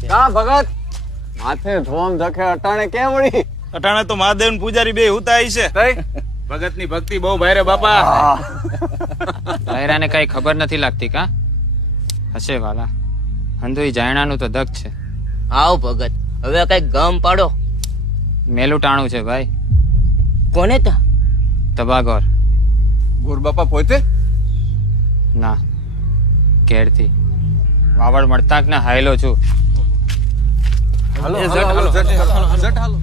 છે. કા ભગત માથે ધોમ ધકે અટાણે કેમ વળી? અટાણે તો મહાદેવ ને પૂજારી બે હુતાઈ છે. ભગત ની ભક્તિ બહુ ભારે બાપા. લહેરાને કઈ ખબર નથી લાગતી કા? હશે વાલા, હંધુઈ જાયણાનું તો દગ છે. આવ ભગત, હવે કઈ ગમ પાડો. મેલું ટાણું છે ભાઈ. કોને તા? તબાગોર. ગુર બાપા પોતે? ના, ઘેરથી વાવડ મળતા ને હાયલો છું. હાલો હાલો હાલો, જટ હાલો.